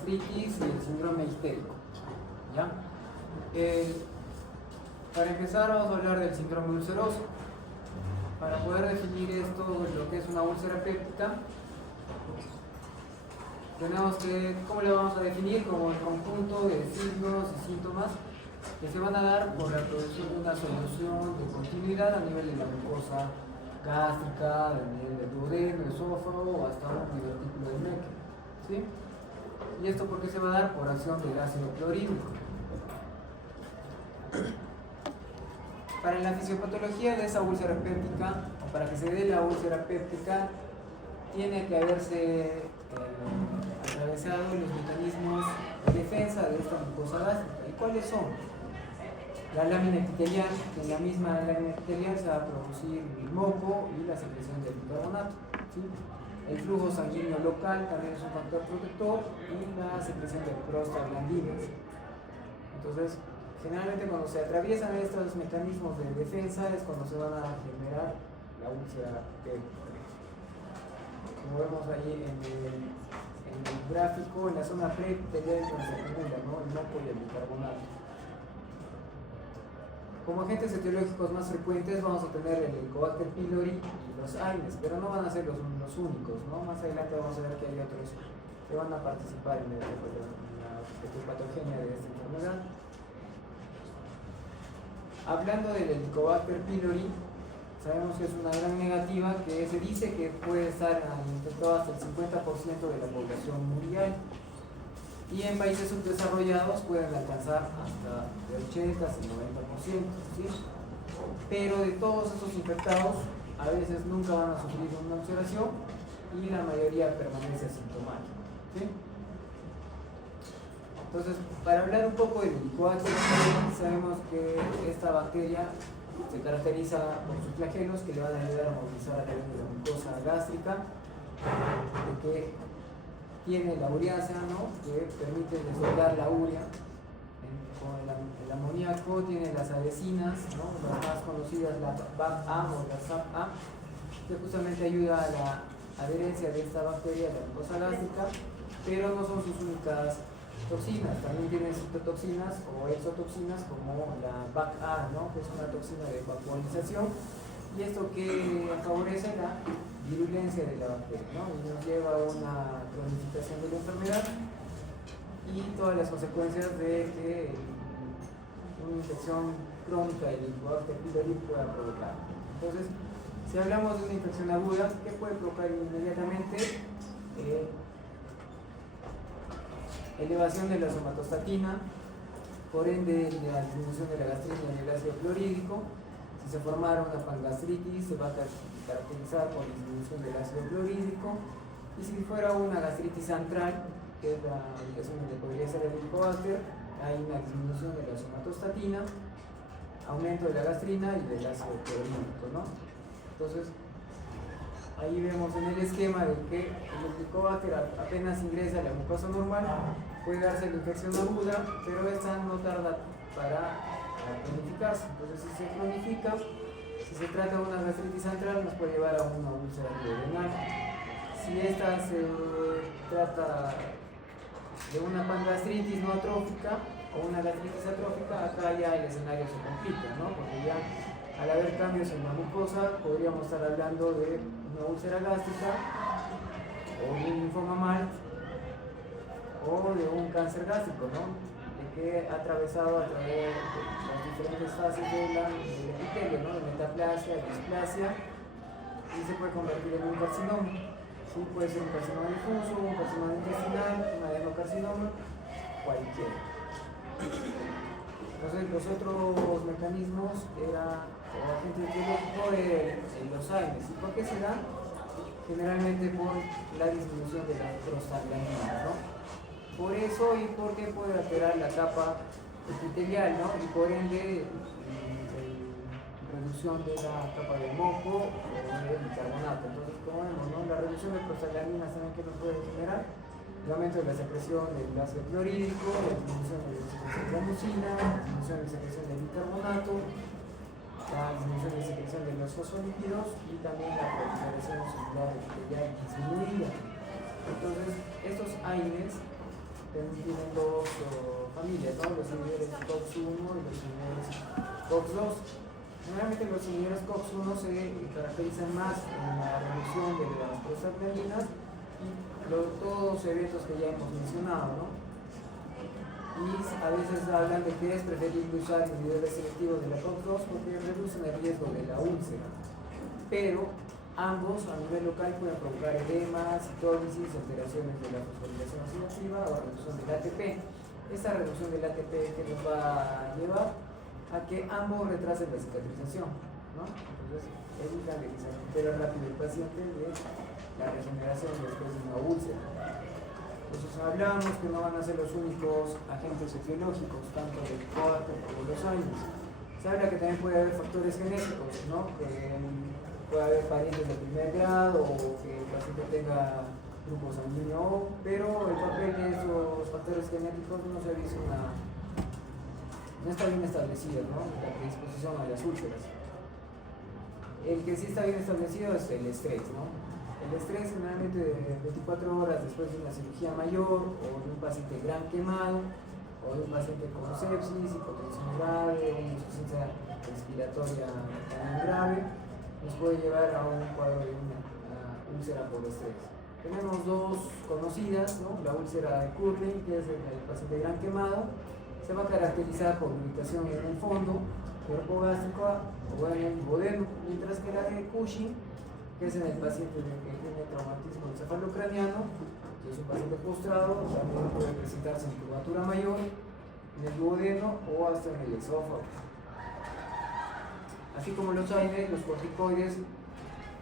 gastritis y el síndrome histérico. ¿Ya? Para empezar vamos a hablar del síndrome ulceroso. Para poder definir esto, lo que es una úlcera péptica, tenemos que, ¿cómo le vamos a definir? Como el conjunto de signos y síntomas que se van a dar por la producción de una solución de continuidad a nivel de la mucosa gástrica, a nivel del duodeno, esófago o hasta un divertículo del Meckel. ¿Sí? ¿Y esto por qué se va a dar? Por acción del ácido clorhídrico. Para la fisiopatología de esa úlcera péptica, o para que se dé la úlcera péptica, tiene que haberse atravesado los mecanismos de defensa de esta mucosa gástrica. ¿Y cuáles son? La lámina epitelial, que en la misma lámina epitelial se va a producir el moco y la secreción del bicarbonato. ¿Sí? El flujo sanguíneo local también es un factor protector y la secreción de prostaglandinas. Entonces, generalmente cuando se atraviesan estos mecanismos de defensa es cuando se van a generar la úlcera péptica. Como vemos ahí en el gráfico, en la zona preepitelial donde se acumula, ¿no?, el moco y el bicarbonato. Como agentes etiológicos más frecuentes vamos a tener el Helicobacter pylori y los AINES, pero no van a ser los únicos, ¿no? Más adelante vamos a ver que hay otros que van a participar en la patogenia de esta enfermedad. Hablando del Helicobacter pylori, sabemos que es una gran negativa que se dice que puede estar infectado hasta el 50% de la población mundial. Y en países subdesarrollados pueden alcanzar hasta el 80 hasta el 90%, ¿sí? Pero de todos estos infectados, a veces nunca van a sufrir una ulceración y la mayoría permanece asintomática, ¿sí? Entonces, para hablar un poco del Helicobacter pylori, sabemos que esta bacteria se caracteriza por sus flagelos que le van a ayudar a movilizar a través de la mucosa gástrica, de que tiene la ureasa, ¿no?, que permite desdoblar la urea. Con el amoníaco tiene las adhesinas, ¿no?, las más conocidas, la BAP-A o la SAP-A, que justamente ayuda a la adherencia de esta bacteria a la mucosa gástrica, pero no son sus únicas toxinas, también tienen citotoxinas o exotoxinas como la BAC-A, ¿no?, que es una toxina de vaporización, y esto que favorece la virulencia de la bacteria, ¿no?, y nos lleva a una cronificación de la enfermedad y todas las consecuencias de que una infección crónica del Helicobacter pylori pueda provocar. Entonces, si hablamos de una infección aguda, ¿qué puede provocar inmediatamente? Elevación de la somatostatina, por ende la disminución de la gastrina y el ácido clorhídrico. Si se formara una pangastritis, se va a caracterizar por disminución del ácido clorhídrico, y si fuera una gastritis antral, que es la ubicación donde podría ser el Helicobacter, hay una disminución de la somatostatina, aumento de la gastrina y del ácido clorhídrico, ¿no? Entonces, ahí vemos en el esquema de que el Helicobacter apenas ingresa a la mucosa normal, puede darse la infección aguda, pero esta no tarda para cronificarse. Entonces, si se cronifica, si se trata de una gastritis antral, nos puede llevar a una úlcera duodenal. Si esta se trata de una pangastritis no atrófica o una gastritis atrófica, acá ya el escenario se complica, ¿no?, porque ya al haber cambios en la mucosa podríamos estar hablando de una úlcera gástrica o de un linfoma mal o de un cáncer gástrico, ¿no?, que ha atravesado a través de las diferentes fases del epitelio, ¿no?, de metaplasia, displasia, y se puede convertir en un carcinoma. Sí, puede ser un carcinoma difuso, un carcinoma intestinal, un adenocarcinoma, cualquiera. Entonces, los otros mecanismos era el agente etiológico de los AINES. ¿Y por qué se da? Generalmente por la disminución de las prostaglandinas, ¿no? Por eso, y porque puede alterar la capa epitelial, ¿no?, y por ende reducción de la capa de moco o del bicarbonato. Entonces, como vemos, ¿no?, la reducción de prostaglandinas también que nos puede generar el aumento de la secreción del ácido clorhídrico, la disminución de la secreción de la mucina, la disminución de la secreción del bicarbonato, la disminución de la secreción de los fosfolípidos y también la proliferación celular epitelial disminuida. Entonces, estos AINES tienen dos familias, ¿no? Los inhibidores COX-1 y los inhibidores COX-2. Generalmente los inhibidores COX-1 se caracterizan más en la reducción de las prostaglandinas y todos los eventos que ya hemos mencionado, ¿no? Y a veces hablan de que es preferible usar inhibidores selectivos de la COX-2 porque reducen el riesgo de la úlcera, pero ambos a nivel local pueden provocar edemas, citólisis, alteraciones de la fosforilación oxidativa o reducción del ATP. Esta reducción del ATP que nos va a llevar a que ambos retrasen la cicatrización, ¿no? Entonces evitan de que se recupere rápido el paciente de la regeneración después de una úlcera. Entonces hablamos que no van a ser los únicos agentes etiológicos, tanto del coarto como los años. Se habla que también puede haber factores genéticos, ¿no? Que puede haber parientes de primer grado o que el paciente tenga grupo sanguíneo, pero el papel de esos factores genéticos no se ha visto no está bien establecido, ¿no? La predisposición a las úlceras. El que sí está bien establecido es el estrés, ¿no? El estrés generalmente de 24 horas después de una cirugía mayor o de un paciente gran quemado o de un paciente con sepsis, hipotensión grave o insuficiencia respiratoria también grave, nos puede llevar a un cuadro de una úlcera por estrés. Tenemos dos conocidas, ¿no? La úlcera de Curley, que es el paciente gran quemado, se va a caracterizar por irritación en el fondo, cuerpo gástrico o en el duodeno, mientras que la de Cushing, que es en el paciente que tiene traumatismo encefalocraniano, que es un paciente postrado, también puede presentarse en curvatura mayor, en el duodeno o hasta en el esófago. Así como los AINE, los corticoides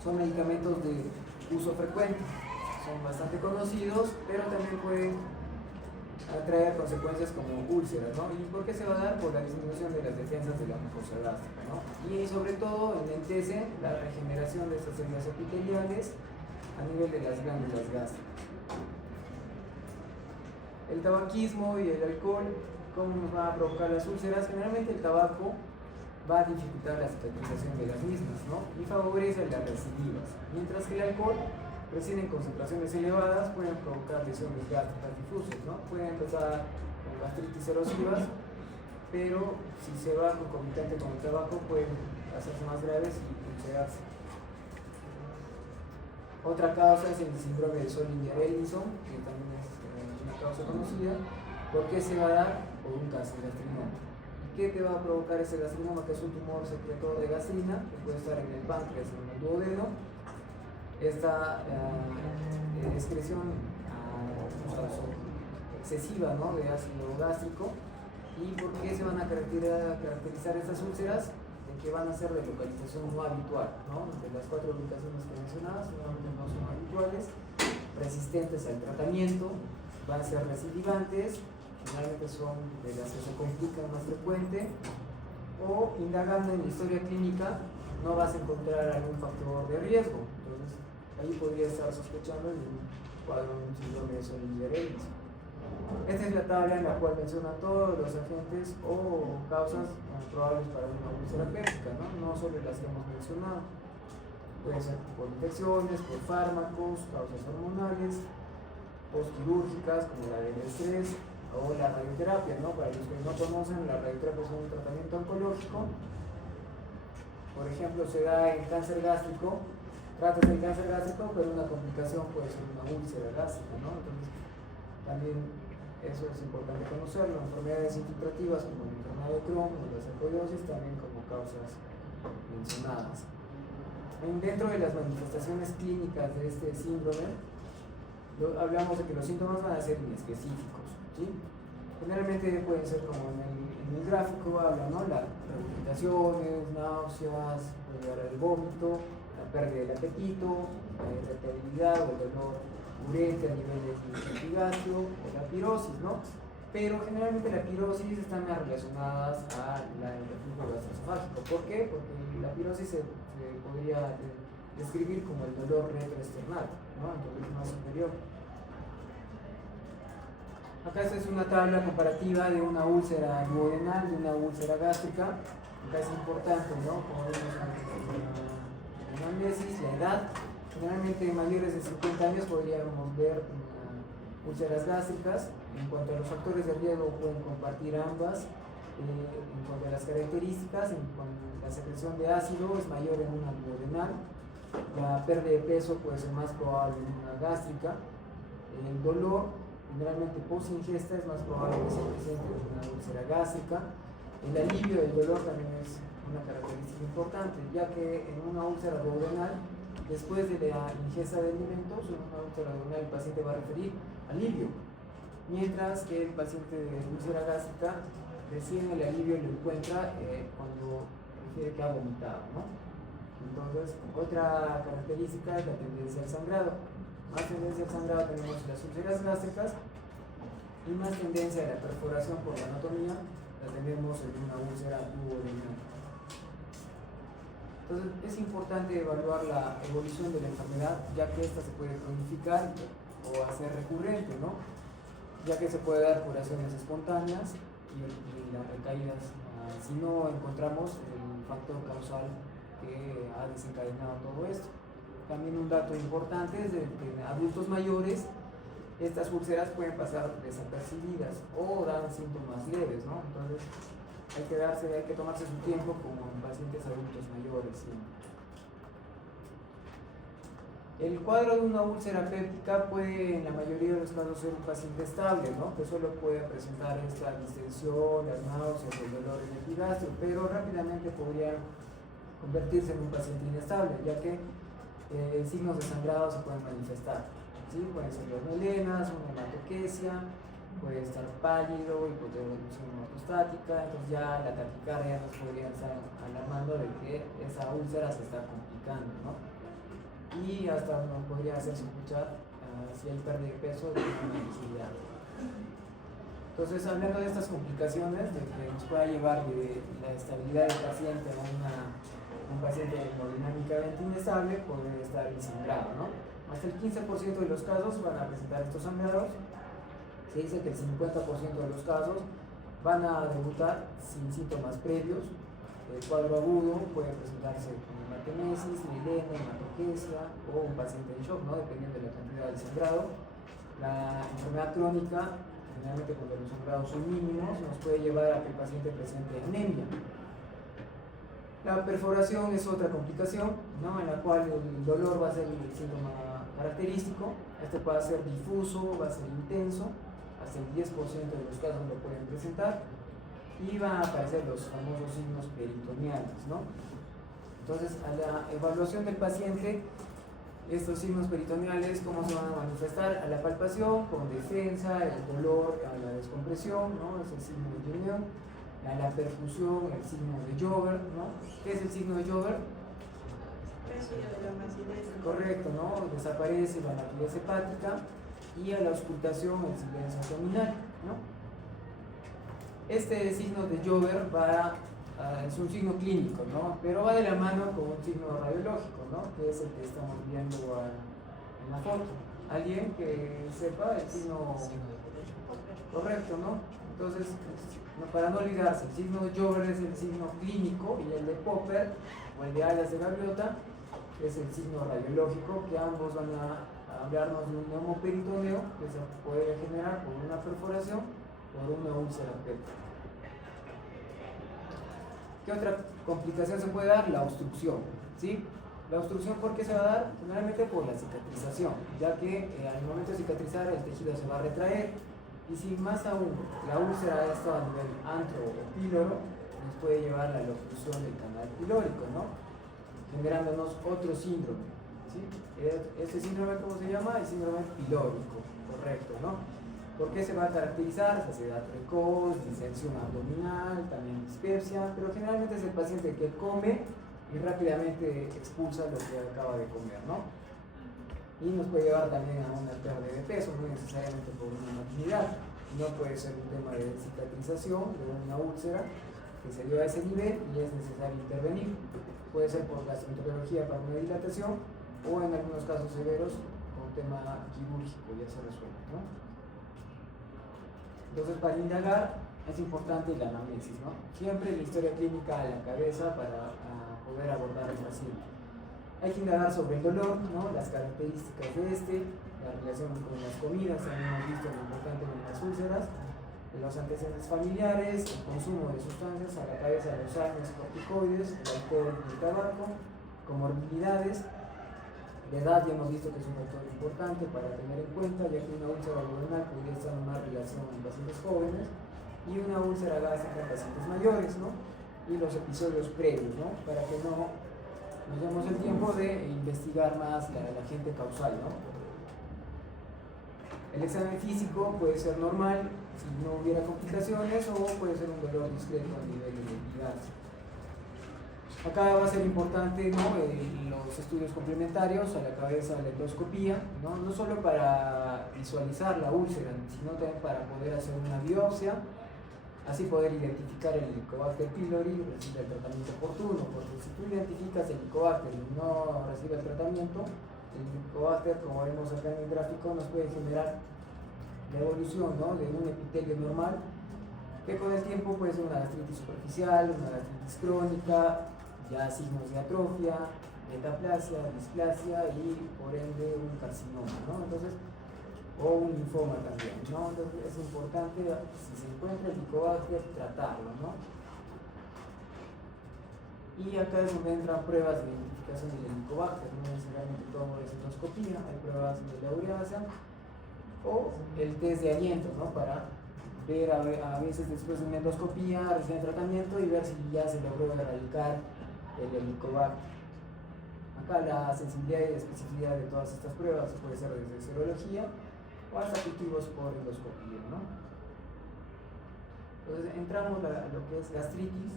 son medicamentos de uso frecuente, son bastante conocidos, pero también pueden traer consecuencias como úlceras, ¿no? ¿Y por qué se va a dar? Por la disminución de las defensas de la mucosa gástrica, ¿no? Y sobre todo enlentece la regeneración de estas células epiteliales a nivel de las glándulas gástricas. El tabaquismo y el alcohol, ¿cómo nos va a provocar las úlceras? Generalmente el tabaco va a dificultar la cicatrización de las mismas, ¿no? Y favorece las recidivas, mientras que el alcohol recién en concentraciones elevadas pueden provocar lesiones gástricas difusas, ¿no? Pueden empezar con gastritis erosivas, pero si se va concomitante con el tabaco pueden hacerse más graves y ulcerarse. Otra causa es el síndrome de Solinger-Ellison, que también es una causa conocida. ¿Por qué se va a dar? Por un cáncer gastrinoma. ¿Qué te va a provocar ese gastrinoma? Que es un tumor secretor de gastrina, que puede estar en el páncreas o en el duodeno. Esta excreción excesiva, ¿no? De ácido gástrico. ¿Y por qué se van a caracterizar estas úlceras? De que van a ser de localización no habitual, ¿no? De las 4 ubicaciones que mencionaba, seguramente no son habituales, resistentes al tratamiento, van a ser recidivantes, generalmente son de las que se complican más frecuente, o indagando en la historia clínica no vas a encontrar algún factor de riesgo. Entonces, ahí podría estar sospechando de un cuadro de un síndrome de Solinger-Ellison. Esta es la tabla en la cual menciona todos los agentes o causas probables para una úlcera péptica, ¿no? No solo las que hemos mencionado. Puede ser por infecciones, por fármacos, causas hormonales, postquirúrgicas como la del estrés o la radioterapia, ¿no? Para los que no conocen, la radioterapia es un tratamiento oncológico. Por ejemplo, se da en cáncer gástrico, tratas el cáncer gástrico, pero una complicación puede ser una úlcera gástrica, ¿no? Entonces, también eso es importante conocerlo. Enfermedades infiltrativas como el enfermedad de Crohn o la sarcoidosis también como causas mencionadas. Dentro de las manifestaciones clínicas de este síndrome, hablamos de que los síntomas van a ser inespecíficos, ¿sí? Generalmente pueden ser como en el gráfico habla, ¿no? Las regurgitaciones, náuseas, puede llegar al vómito, la pérdida del apetito, la irritabilidad o el dolor urente a niveles de epigastrio o la pirosis, ¿no? Pero generalmente la pirosis están más relacionadas al reflujo gastroesofágico. ¿Por qué? Porque la pirosis se podría describir como el dolor retroesternal, ¿no? Entonces más superior. Acá esta es una tabla comparativa de una úlcera duodenal, de una úlcera gástrica. Acá es importante, ¿no? Como vemos en la anamnesis, la edad. Generalmente mayores de 50 años podríamos ver úlceras gástricas, En cuanto a los factores de riesgo, pueden compartir ambas. En cuanto a las características, la secreción de ácido es mayor en una duodenal, la pérdida de peso puede ser más probable en una gástrica, el dolor, generalmente post ingesta, es más probable que se presente en una úlcera gástrica. El alivio del dolor también es una característica importante, ya que en una úlcera duodenal, después de la ingesta de alimentos, en una úlcera duodenal el paciente va a referir alivio, mientras que el paciente de úlcera gástrica recién el alivio lo encuentra cuando refiere que ha vomitado, ¿no? Entonces, otra característica es la tendencia al sangrado. Más tendencia al sangrado tenemos las úlceras gástricas y más tendencia a la perforación por la anatomía la tenemos en una úlcera duodenal. Entonces, es importante evaluar la evolución de la enfermedad, ya que esta se puede cronificar o hacer recurrente, ¿no? Ya que se puede dar curaciones espontáneas y las recaídas, si no encontramos el factor causal que ha desencadenado todo esto. También un dato importante es que en adultos mayores estas úlceras pueden pasar desapercibidas o dan síntomas leves, ¿no? Entonces hay que tomarse su tiempo como en pacientes adultos mayores, ¿sí? El cuadro de una úlcera péptica puede en la mayoría de los casos ser un paciente estable, ¿no? Que solo puede presentar esta distensión, las náuseas, el dolor en el epigastrio, pero rápidamente podría convertirse en un paciente inestable, ya que signos de sangrado se pueden manifestar, ¿sí? Pueden ser las melenas, una hematoquesia, puede estar pálido, hipotensión ortostática, entonces ya la taquicardia nos podría estar alarmando de que esa úlcera se está complicando, ¿no? Y hasta nos podría hacer sospechar si hay pérdida de peso de una obesidad. Entonces, hablando de estas complicaciones, de que nos pueda llevar de la estabilidad del paciente a un paciente hemodinámicamente inestable, puede estar el sangrado, ¿no? Hasta el 15% de los casos van a presentar estos sangrados. Se dice que el 50% de los casos van a debutar sin síntomas previos. El cuadro agudo puede presentarse con hematemesis, melena, hematoquesia o un paciente en shock, ¿no? Dependiendo de la cantidad de sangrado. La enfermedad crónica, generalmente cuando los sangrados son mínimos, nos puede llevar a que el paciente presente anemia. La perforación es otra complicación, ¿no? En la cual el dolor va a ser el síntoma característico. Este puede ser difuso, va a ser intenso, hasta el 10% de los casos lo pueden presentar. Y van a aparecer los famosos signos peritoneales, ¿no? Entonces, a la evaluación del paciente, estos signos peritoneales, ¿cómo se van a manifestar? A la palpación, con defensa, el dolor, a la descompresión, ¿no? Es el signo de Junio. A la perfusión, el signo de Jover, ¿no? ¿Qué es el signo de Jover? Correcto, ¿no? Desaparece la maquilez hepática y a la auscultación, el silencio abdominal, ¿no? Este signo de Jover es un signo clínico, ¿no? Pero va de la mano con un signo radiológico, ¿no? Que es el que estamos viendo en la foto. ¿Alguien que sepa el signo correcto, no? Entonces, para no olvidarse, el signo de Jover es el signo clínico y el de Popper o el de alas de gaviota es el signo radiológico, que ambos van a hablarnos de un neumoperitoneo que se puede generar por una perforación por una úlcera péptica. ¿Qué otra complicación se puede dar? La obstrucción, ¿sí? La obstrucción, ¿por qué se va a dar? Generalmente por la cicatrización, ya que al momento de cicatrizar el tejido se va a retraer y si más aún la úlcera está a nivel antro o píloro, nos puede llevar a la oclusión del canal pilórico, ¿no? Generándonos otro síndrome, ¿sí? Este síndrome, ¿cómo se llama? El síndrome pilórico, correcto, ¿no? ¿Por qué se va a caracterizar? Saciedad precoz, distensión abdominal, también dispepsia, pero generalmente es el paciente que come y rápidamente expulsa lo que acaba de comer, ¿no? Y nos puede llevar también a una pérdida de peso, no necesariamente por una malignidad, no puede ser un tema de cicatrización de una úlcera que se dio a ese nivel y es necesario intervenir. Puede ser por gastroenterología para una dilatación o en algunos casos severos con tema quirúrgico ya se resuelve, ¿no? Entonces, para indagar es importante la anamnesis, ¿no? Siempre la historia clínica a la cabeza para poder abordar al paciente. Hay que indagar sobre el dolor, ¿no? Las características de este, la relación con las comidas, también hemos visto lo importante de las úlceras, los antecedentes familiares, el consumo de sustancias, a la cabeza los años corticoides, el alcohol y el tabaco, comorbilidades. La edad ya hemos visto que es un factor importante para tener en cuenta, ya que una úlcera duodenal podría estar en una relación en pacientes jóvenes y una úlcera gástrica en pacientes mayores, ¿no? Y los episodios previos, ¿no? Para que no nos demos el tiempo de investigar más la agente causal, ¿no? El examen físico puede ser normal si no hubiera complicaciones o puede ser un dolor discreto a nivel de identidad. Acá va a ser importante, ¿no? Los estudios complementarios a la cabeza, la endoscopía, ¿no? No solo para visualizar la úlcera, sino también para poder hacer una biopsia, así poder identificar el Helicobacter pylori y recibir el tratamiento oportuno, porque si tú identificas el Helicobacter y no recibe el tratamiento, el Helicobacter, como vemos acá en el gráfico, nos puede generar la evolución, ¿no? De un epitelio normal, que con el tiempo puede ser una gastritis superficial, una gastritis crónica, ya signos de atrofia, metaplasia, displasia y por ende un carcinoma, ¿no? Entonces, o un linfoma también, ¿no? Entonces es importante, si se encuentra el Helicobacter, tratarlo, ¿no? Y acá es donde entran pruebas de identificación del Helicobacter, no necesariamente todo es endoscopía, hay pruebas de la ureasa o el test de aliento, ¿no? Para ver a veces después de una endoscopía, recién tratamiento y ver si ya se logró erradicar el Helicobacter. Acá la sensibilidad y especificidad de todas estas pruebas puede ser desde serología o hasta cultivos por endoscopía, ¿no? Entonces entramos a lo que es gastritis.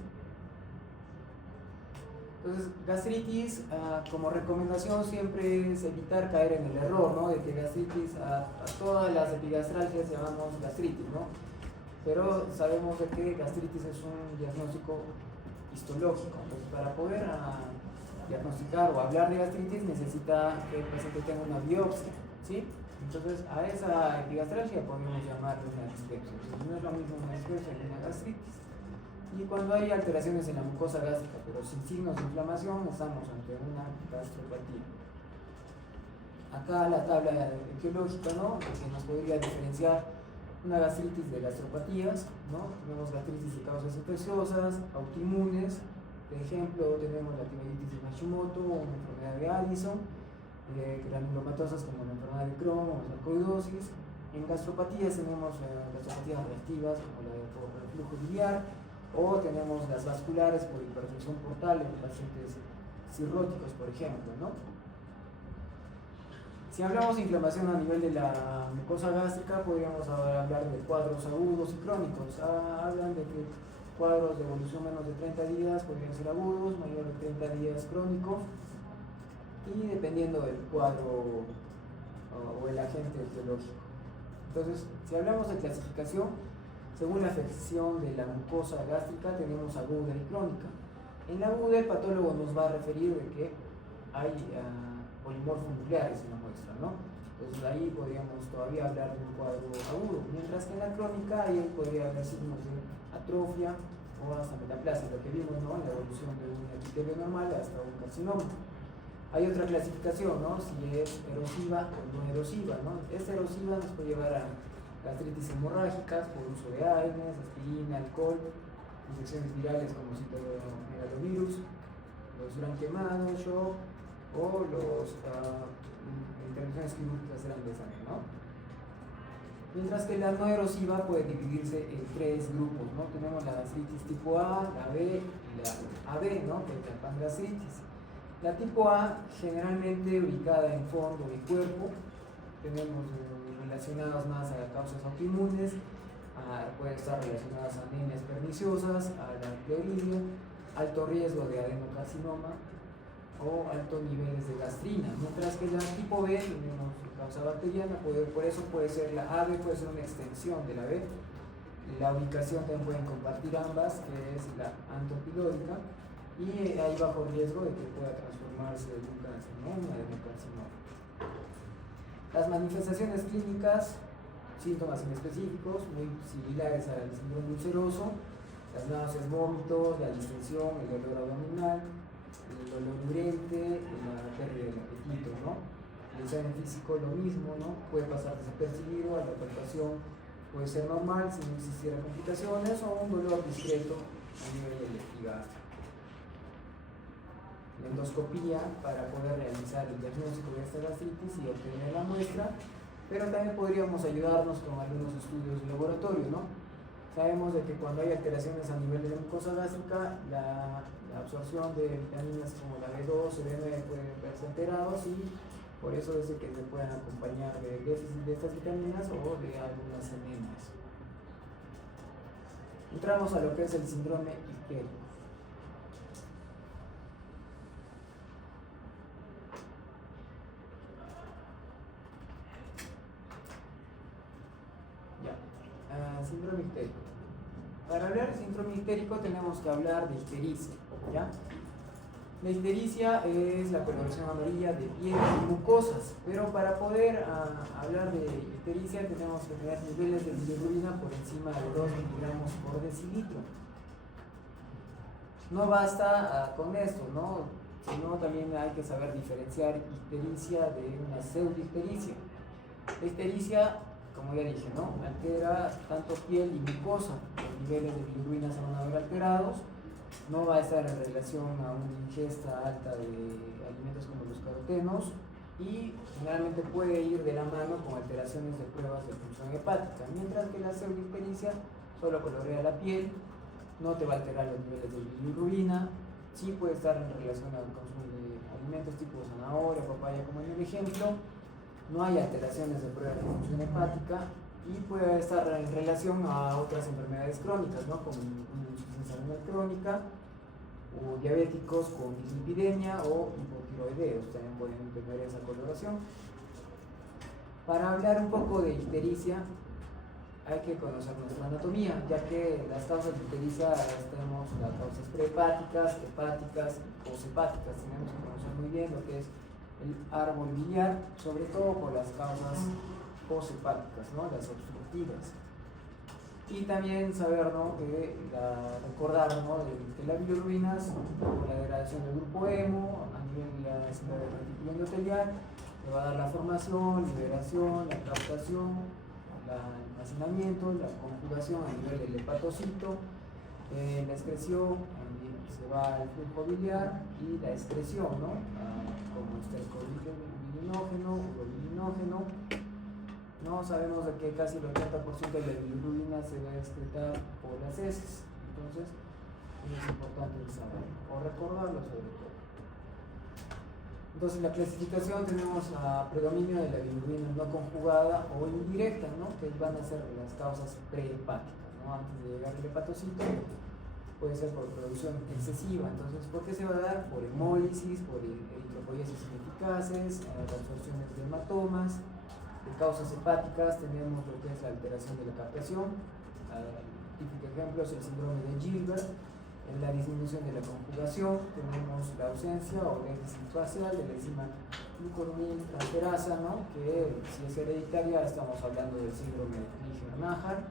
Entonces, gastritis, como recomendación siempre es evitar caer en el error, ¿no? De que gastritis, a todas las epigastralgias llamamos gastritis, ¿no? Pero sabemos de que gastritis es un diagnóstico histológico. Entonces, para poder diagnosticar o hablar de gastritis necesita que el paciente tenga una biopsia, ¿sí? Entonces, a esa epigastralgia podemos llamarle una dispepsia. Entonces, no es lo mismo una dispepsia que una gastritis. Y cuando hay alteraciones en la mucosa gástrica, pero sin signos de inflamación, estamos ante una gastropatía. Acá la tabla etiológica, ¿no? Que nos podría diferenciar una gastritis de gastropatías, ¿no? Tenemos gastritis de causas infecciosas, autoinmunes, por ejemplo, tenemos la tiroiditis de Hashimoto, una enfermedad de Addison, granulomatosas como la enfermedad de Crohn o sarcoidosis. En gastropatías tenemos gastropatías reactivas como la de reflujo biliar, o tenemos las vasculares por hipertensión portal en pacientes cirróticos, por ejemplo, ¿no? Si hablamos de inflamación a nivel de la mucosa gástrica, podríamos hablar de cuadros agudos y crónicos. Hablan de que cuadros de evolución menos de 30 días podrían ser agudos, mayor de 30 días crónico, y dependiendo del cuadro o el agente etiológico. Entonces, si hablamos de clasificación, según la afección de la mucosa gástrica tenemos aguda y crónica. En la aguda el patólogo nos va a referir de que hay polimorfos nucleares en la muestra, ¿no? Entonces ahí podríamos todavía hablar de un cuadro agudo, mientras que en la crónica ahí podría haber signos de atrofia o hasta metaplasia, lo que vimos, ¿no? En la evolución de un epitelio normal hasta un carcinoma. Hay otra clasificación, ¿no? Si es erosiva o no erosiva, ¿no? Esta erosiva nos puede llevar a gastritis hemorrágicas por uso de ARNs, aspirina, alcohol, infecciones virales como citomegalovirus, los gran quemados, shock o los intervenciones quirúrgicas eran de sangre, ¿no? Mientras que la no erosiva puede dividirse en tres grupos, ¿no? Tenemos la gastritis tipo A, la B y la AB, ¿no? Que es la pangastritis. La tipo A, generalmente ubicada en fondo del cuerpo, tenemos relacionadas más a causas autoinmunes, pueden estar relacionadas a anemias perniciosas, a la cloridia, alto riesgo de adenocarcinoma o altos niveles de gastrina, mientras que la tipo B tenemos causa bacteriana, por eso puede ser la AB, puede ser una extensión de la B. La ubicación también pueden compartir ambas, que es la antopilórica, y hay bajo riesgo de que pueda transformarse en un cáncer, ¿no? Un adenocarcinoma. Las manifestaciones clínicas, síntomas inespecíficos, muy similares al síndrome ulceroso, las náuseas, vómitos, la distensión, el dolor abdominal, el dolor urente, la pérdida del apetito, ¿no? El examen físico lo mismo, ¿no? Puede pasar desapercibido, la palpación puede ser normal si no existieran complicaciones o un dolor discreto a nivel del epigastrio. La endoscopía para poder realizar el diagnóstico de esta gastritis y obtener la muestra, pero también podríamos ayudarnos con algunos estudios de laboratorio, ¿no? Sabemos de que cuando hay alteraciones a nivel de la mucosa gástrica, la absorción de vitaminas como la B2 y B9 pueden verse alterados y por eso es de que se pueden acompañar de déficit de estas vitaminas o de algunas anemias. Entramos a lo que es el síndrome ictérico. Síndrome ictérico. Para hablar de síndrome ictérico tenemos que hablar de ictericia, ¿ya? La ictericia es la coloración amarilla de piel y mucosas, pero para poder hablar de ictericia tenemos que tener niveles de bilirrubina por encima de 2 miligramos por decilitro. No basta con esto, ¿no? Sino también hay que saber diferenciar ictericia de una pseudoictericia. La ictericia, como ya dije, ¿no? Altera tanto piel y mucosa, los niveles de bilirrubina se van a ver alterados, no va a estar en relación a una ingesta alta de alimentos como los carotenos y generalmente puede ir de la mano con alteraciones de pruebas de función hepática, mientras que la pseudoictericia solo colorea la piel, no te va a alterar los niveles de bilirrubina, sí puede estar en relación al consumo de alimentos tipo zanahoria, papaya como en el ejemplo, no hay alteraciones de pruebas de función hepática y puede estar en relación a otras enfermedades crónicas, ¿no? Como una insuficiencia renal crónica o diabéticos con dislipidemia o hipotiroideos, también pueden tener esa coloración. Para hablar un poco de ictericia hay que conocer nuestra anatomía, ya que las causas de ictericia tenemos las causas prehepáticas, hepáticas y poshepáticas. Tenemos que conocer muy bien lo que es el árbol biliar, sobre todo por las causas poshepáticas, ¿no? Las obstructivas. Y también saber, ¿no? Recordar, ¿no? que la bilirrubina, por la degradación del grupo hemo, a nivel de la cinta del retículo endotelial, le va a dar la formación, liberación, la captación, el almacenamiento, la conjugación a nivel del hepatocito, la excreción, se va al flujo biliar y la excreción, ¿no? Como estercobilinógeno, urobilinógeno. No sabemos de que casi el 80% de la bilirrubina se va a excretar por las heces, entonces es importante saber o recordarlo sobre todo. Entonces en la clasificación tenemos a predominio de la bilirrubina no conjugada o indirecta, ¿no? Que van a ser las causas prehepáticas, ¿no? Antes de llegar al hepatocito puede ser por producción excesiva. Entonces, ¿por qué se va a dar? Por hemólisis, por eritropoiesis ineficaces, absorciones de hematomas. De causas hepáticas tenemos lo que es la alteración de la captación. El típico ejemplo es el síndrome de Gilbert. En la disminución de la conjugación tenemos la ausencia o déficit facial de la enzima glucoronil-transferasa, ¿no? Que si es hereditaria estamos hablando del síndrome de Krieger-Najjar.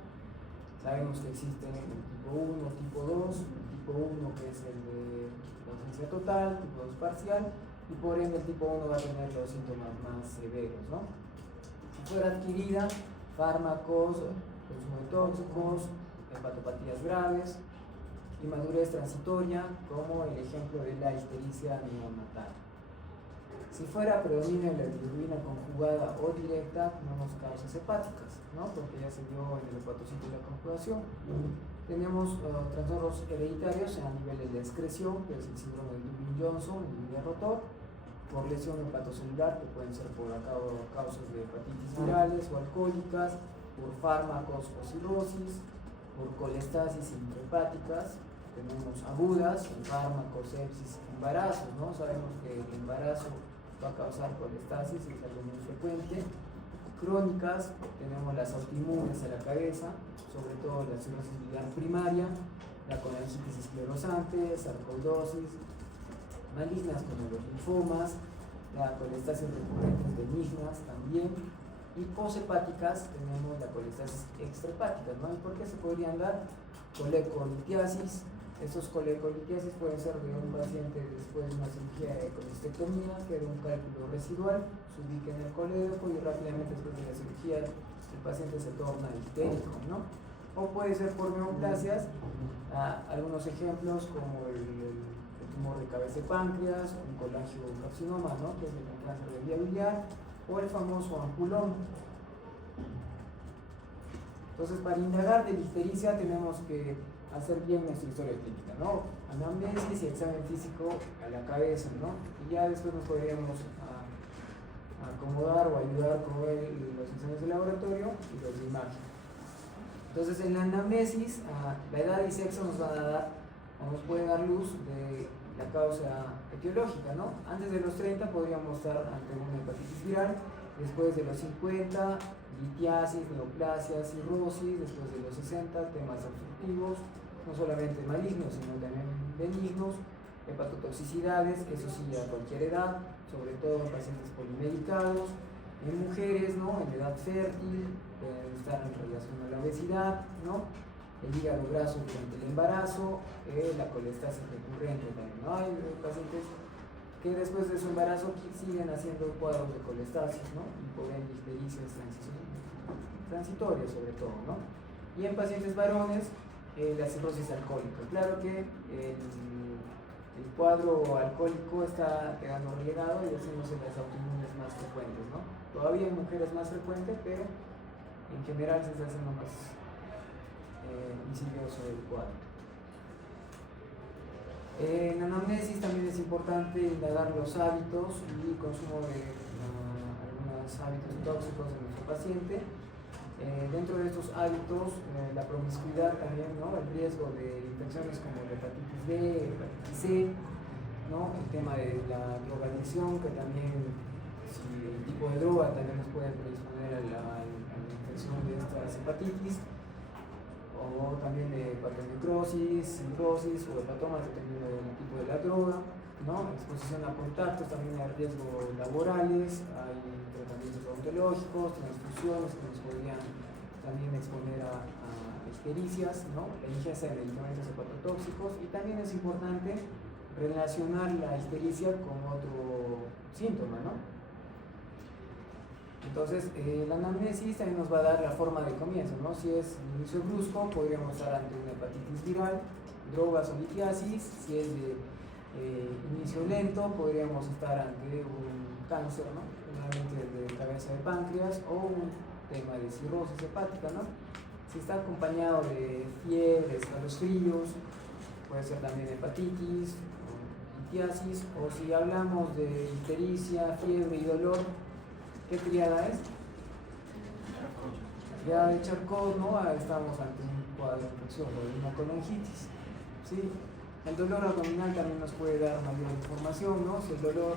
Sabemos que existen el tipo 1, tipo 2, el tipo 1 que es el de la ausencia total, tipo 2 parcial, y por ende el tipo 1 va a tener los síntomas más severos, ¿no? Si fuera adquirida, fármacos, consumo de tóxicos, hepatopatías graves, inmadurez transitoria, como el ejemplo de la ictericia neonatal. Si fuera predominio la bilirrubina conjugada o directa, tenemos causas hepáticas, ¿no? Porque ya se dio en el hepatocito de la conjugación. Tenemos trastornos hereditarios a nivel de la excreción, que es el síndrome de Dubin-Johnson, el rotor, por lesión hepatocelular, que pueden ser por causas de hepatitis virales o alcohólicas, por fármacos o cirrosis, por colestasis intrahepáticas. Tenemos agudas, el fármaco, sepsis, embarazos, ¿no? Sabemos que el embarazo va a causar colestasis, es algo muy frecuente. Crónicas, tenemos las autoinmunes a la cabeza, sobre todo la cirrosis biliar primaria, la colangitis esclerosante, sarcoidosis, malignas como los linfomas, la colestasis recurrentes benignas también, y poshepáticas tenemos la colestasis extrahepática, ¿no? ¿Y por qué se podrían dar? Colecolitiasis, Estos colecoliquiasis pueden ser de un paciente después de una cirugía de colestectomía, que era un cálculo residual, se ubica en el colédoco y rápidamente después de la cirugía el paciente se torna histérico, ¿no? O puede ser por neoplasias, algunos ejemplos como el tumor de cabeza de páncreas, un colangiocarcinoma, ¿no? Que es el cáncer de vía biliar, o el famoso ampulón. Entonces, para indagar de la ictericia tenemos que hacer bien nuestra historia clínica, ¿no? Anamnesis y examen físico a la cabeza, ¿no? Y ya después nos podríamos acomodar o ayudar con los exámenes de laboratorio y los de imagen. Entonces, en la anamnesis, la edad y sexo nos van a dar, o nos puede dar luz de la causa etiológica, ¿no? Antes de los 30 podríamos estar ante una hepatitis viral, después de los 50, litiasis, neoplasia, cirrosis, después de los 60, temas obstructivos, no solamente malignos, sino también benignos, hepatotoxicidades, eso sí, a cualquier edad, sobre todo en pacientes polimedicados, en mujeres, ¿no? En edad fértil, pueden estar en relación a la obesidad, ¿no? El hígado graso durante el embarazo, la colestasis recurrente también, ¿no? Hay pacientes que después de su embarazo siguen haciendo cuadros de colestasis, ¿no? Y pueden ictericias transitorias sobre todo, ¿no? Y en pacientes varones, la cirrosis alcohólica. Claro que el cuadro alcohólico está quedando relegado y haciéndose las autoinmunes más frecuentes, ¿no? Todavía en mujeres más frecuente, pero en general se está haciendo más insidioso el cuadro. En anamnesis también es importante indagar los hábitos y consumo de algunos hábitos tóxicos de nuestro paciente. Dentro de estos hábitos, la promiscuidad también, ¿no? El riesgo de infecciones como la hepatitis B, hepatitis C, ¿no? El tema de la drogadicción, que también, si el tipo de droga también nos puede predisponer a la infección de estas hepatitis, o también de hepatocrosis, cirrosis o hepatomas dependiendo del tipo de la droga, ¿no? Exposición a contactos, también hay riesgos laborales, hay tratamientos odontológicos, transfusiones que nos podrían también exponer a ictericias, ¿no? La ingesta de medicamentos hepatotóxicos, y también es importante relacionar la ictericia con otro síntoma, ¿no? Entonces, la anamnesis también nos va a dar la forma de comienzo, ¿no? Si es inicio brusco, podríamos estar ante una hepatitis viral, drogas o litiasis. Si es de inicio lento, podríamos estar ante un cáncer, ¿no? Generalmente de cabeza de páncreas, o un tema de cirrosis hepática, ¿no? Si está acompañado de fiebre, escalofríos, puede ser también hepatitis, o litiasis, o si hablamos de ictericia, fiebre y dolor, ¿qué triada es? Ya de Charcot, ¿no? Estamos ante un cuadro de infección o de una colangitis, ¿sí? El dolor abdominal también nos puede dar mayor información, ¿no? Si el dolor,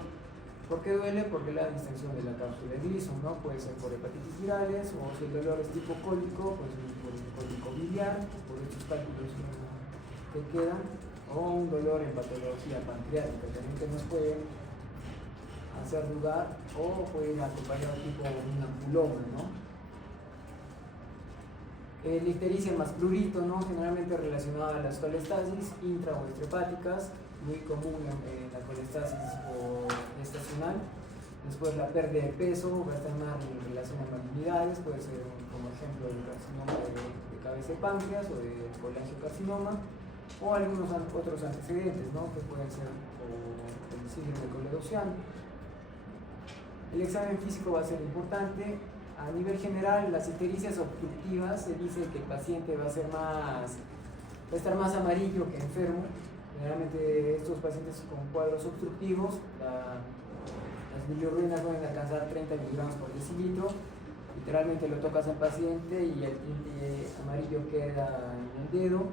¿por qué duele? Porque la distensión de la cápsula de Gleason, ¿no? Puede ser por hepatitis virales, o si el dolor es tipo cólico, pues por el cólico biliar, por estos cálculos que quedan, o un dolor en patología pancreática, también que nos puede hacer dudar, o pueden acompañar tipo un ampuloma, ¿no? La ictericia más prurito, ¿no? Generalmente relacionada a las colestasis intra o extrahepáticas, muy común en la colestasis o estacional. Después la pérdida de peso va a estar más en relación a malignidades, puede ser como ejemplo el carcinoma de cabeza de páncreas o de colangiocarcinoma, o algunos otros antecedentes, ¿no? Que pueden ser el síndrome coledociano. El examen físico va a ser importante. A nivel general, las ictericias obstructivas, se dice que el paciente va a estar más amarillo que enfermo. Generalmente estos pacientes con cuadros obstructivos, las bilirruinas pueden alcanzar 30 miligramos por decilitro. Literalmente lo tocas al paciente y el tinte amarillo queda en el dedo,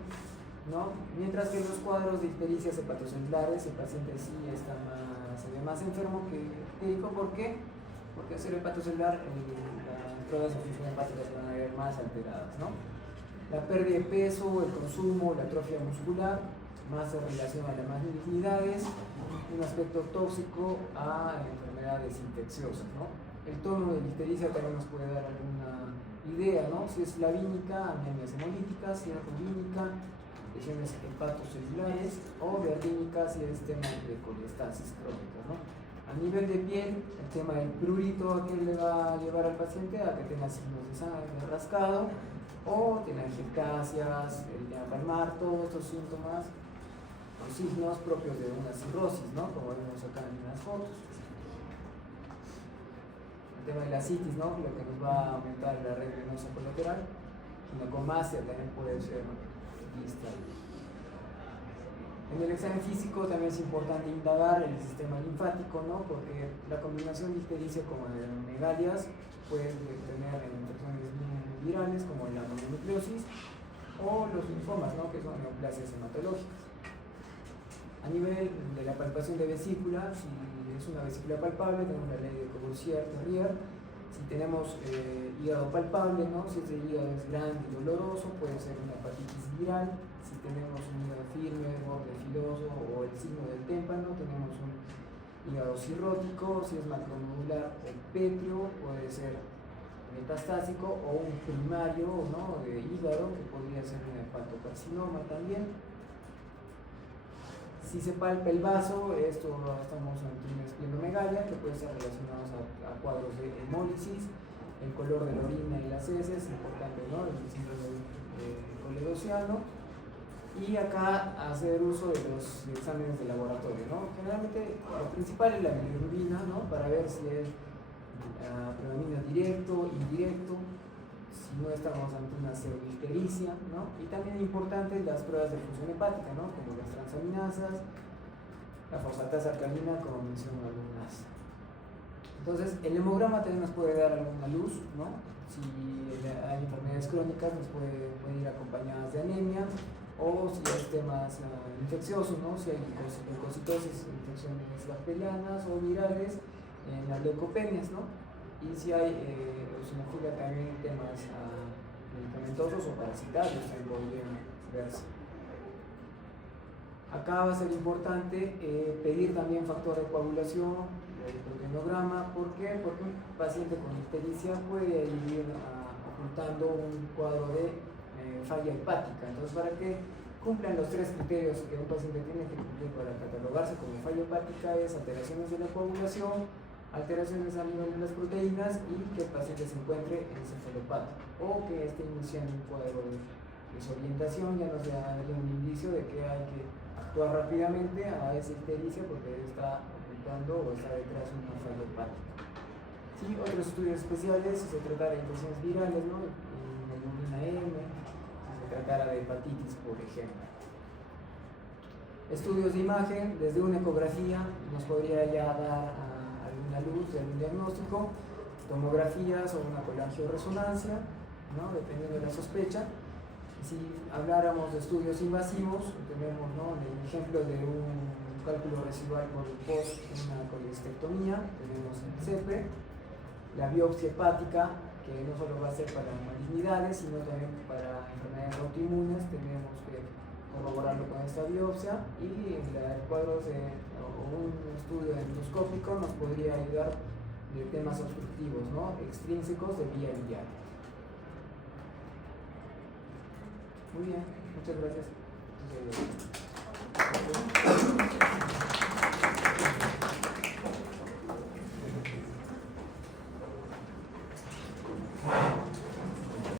¿no? Mientras que en los cuadros de ictericias hepatocelulares, el paciente sí se ve más enfermo que ictérico. ¿Por qué? Porque al ser hepatocelular, todas las funciones hepáticas se van a ver más alteradas, ¿no? La pérdida de peso, el consumo, la atrofia muscular, más en relación a las malignidades, un aspecto tóxico a enfermedades infecciosas, ¿no? El tono de la ictericia también nos puede dar alguna idea, ¿no? Si es flavínica, anemias hemolíticas; si es rubínica, lesiones hepatocelulares, o viardínicas si es tema de colestasis crónica, ¿no? A nivel de piel, el tema del prurito que le va a llevar al paciente a que tenga signos de sangre rascado o telangiectasias, eritema palmar, todos estos síntomas o signos propios de una cirrosis, ¿no? Como vemos acá en las fotos. El tema de la citis, ¿no? Lo que nos va a aumentar la red venosa colateral, ginecomastia también puede ser vista. En el examen físico también es importante indagar el sistema linfático, ¿no? Porque la combinación de ictericia con megalias puede tener infecciones virales como la mononucleosis o los linfomas, ¿no? Que son neoplasias hematológicas. A nivel de la palpación de vesícula, si es una vesícula palpable, tenemos la ley de Courvoisier-Terrier. Si tenemos hígado palpable, ¿no? Si ese hígado es grande y doloroso, puede ser una hepatitis viral. Si tenemos un hígado firme, borde filoso o el signo del témpano, tenemos un hígado cirrótico. Si es macronodular o pétreo, puede ser metastásico o un primario, ¿no? De hígado, que podría ser un hepatocarcinoma también. Si se palpa el vaso, estamos ante una esplenomegalia que puede estar relacionada a cuadros de hemólisis. El color de la orina y las heces es importante, ¿no? El síndrome coledociano. Y acá hacer uso de los exámenes de laboratorio, ¿no? Generalmente lo principal es la bilirrubina, ¿no? Para ver si es predominio directo, indirecto, si no estamos ante una pseudoictericia, ¿no? Y también importantes las pruebas de función hepática, ¿no? Como las transaminasas, la fosfatasa alcalina, como menciono algunas. Entonces, el hemograma también nos puede dar alguna luz, ¿no? Si hay enfermedades crónicas, nos puede ir acompañadas de anemia, o si hay temas infecciosos, ¿no? Si hay leucocitosis, infecciones bacterianas o virales en las leucopenias, ¿no? Y si hay eosinofilia también en temas medicamentosos o parasitarios también podrían verse. Acá va a ser importante pedir también factor de coagulación, el proteinograma. ¿Por qué? Porque un paciente con ictericia puede ir ocultando un cuadro de falla hepática. Entonces, para que cumplan los tres criterios que un paciente tiene que cumplir para catalogarse como falla hepática, es alteraciones de la coagulación, alteraciones a nivel de las proteínas y que el paciente se encuentre encefalopático o que esté iniciando un cuadro de desorientación. Ya nos daría un indicio de que hay que actuar rápidamente a esa ictericia porque está ocultando o está detrás de una falla hepática. Sí, otros estudios especiales, si se tratara de infecciones virales, ¿no? Hemoglobina M, si se tratara de hepatitis, por ejemplo. Estudios de imagen, desde una ecografía nos podría ya dar alguna luz de un diagnóstico, tomografías o una colangioresonancia, ¿no? Dependiendo de la sospecha. Si habláramos de estudios invasivos, tenemos, ¿no? El ejemplo de un cálculo residual por post una colestectomía, tenemos el CEPE, la biopsia hepática, que no solo va a ser para malignidades, sino también para enfermedades autoinmunes, tenemos que corroborarlo con esta biopsia, y el cuadro o un estudio endoscópico nos podría ayudar de temas obstructivos, ¿no? Extrínsecos de vía biliar. Muy bien, muchas gracias.